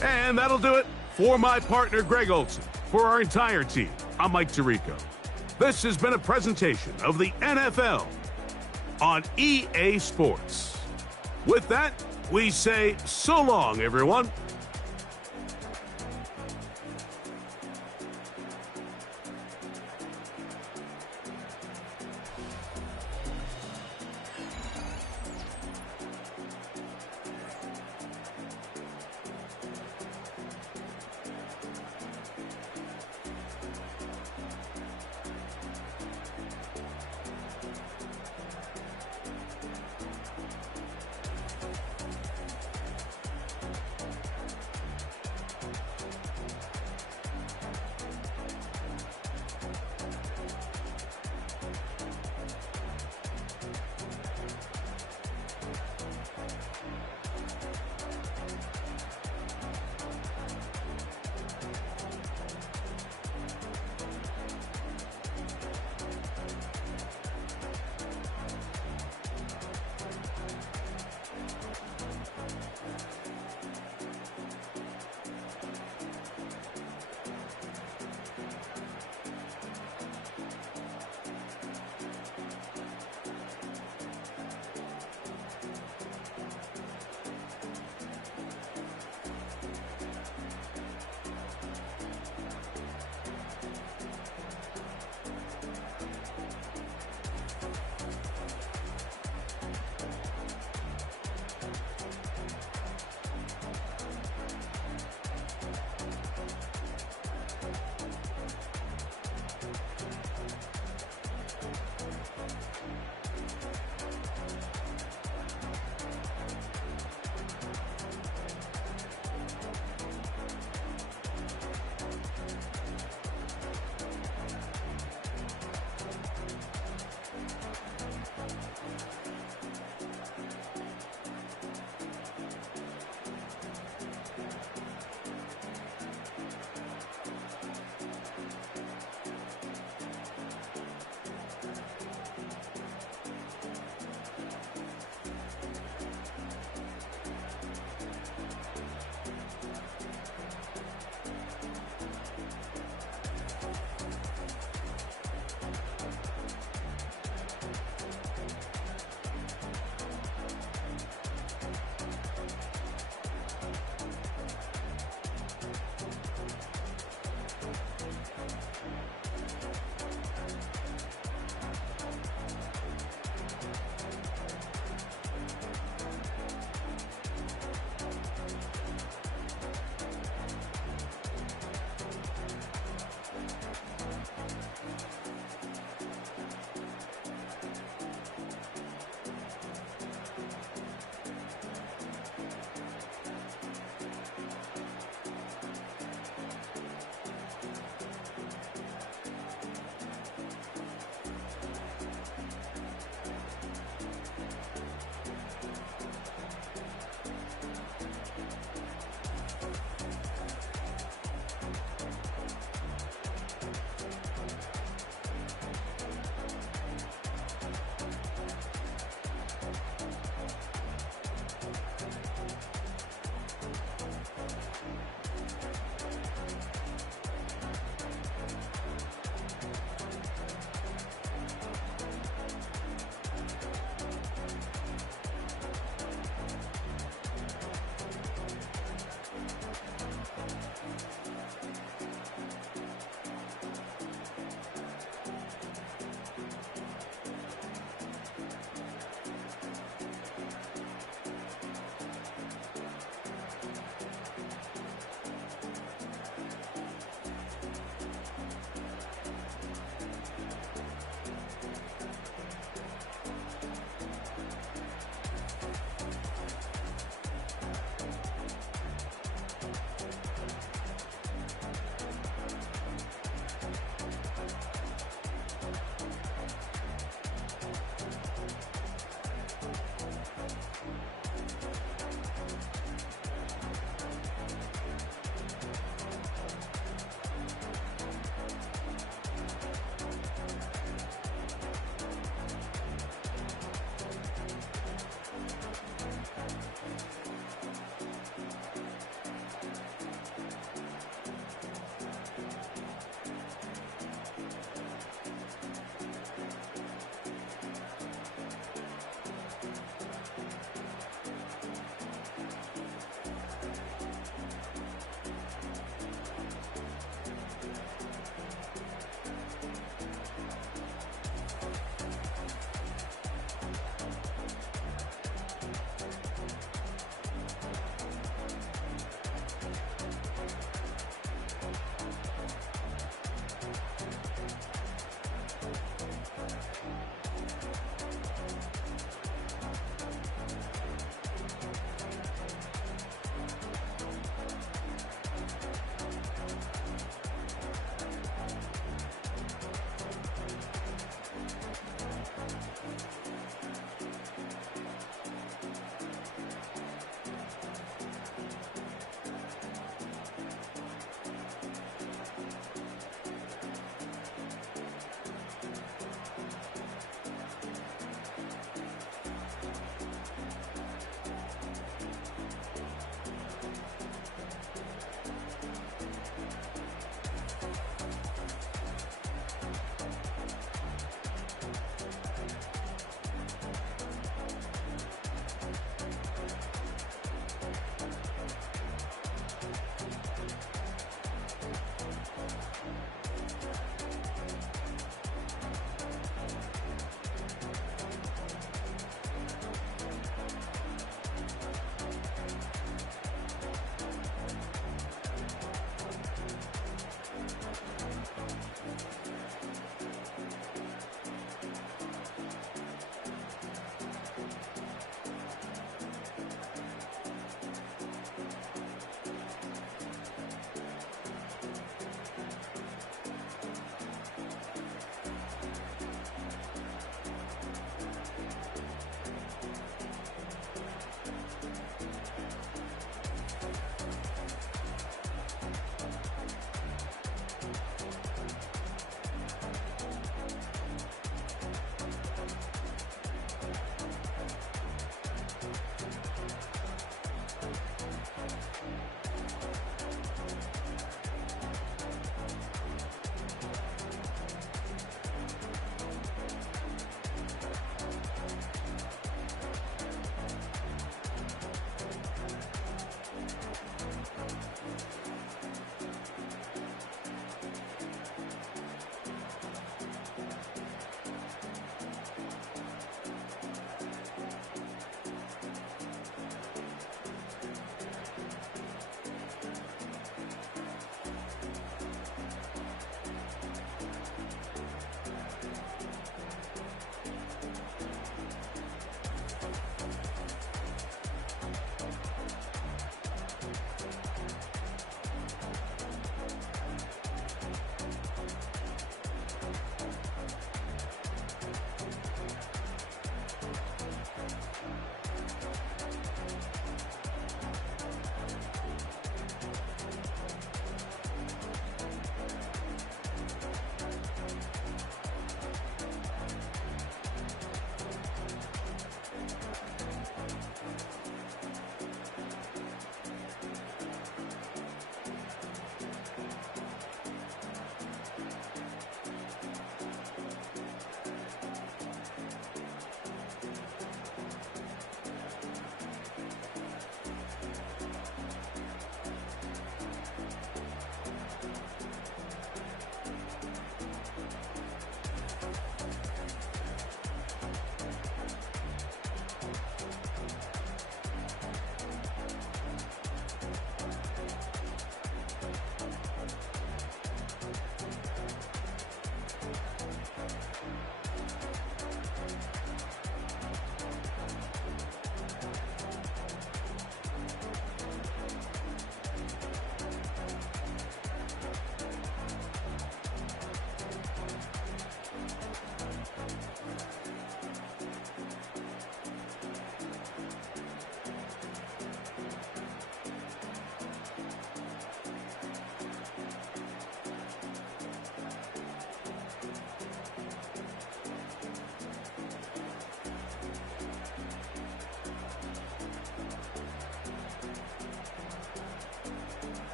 And that'll do it for my partner, Greg Olson. For our entire team, I'm Mike Tirico. This has been a presentation of the NFL on EA Sports. With that, we say so long, everyone.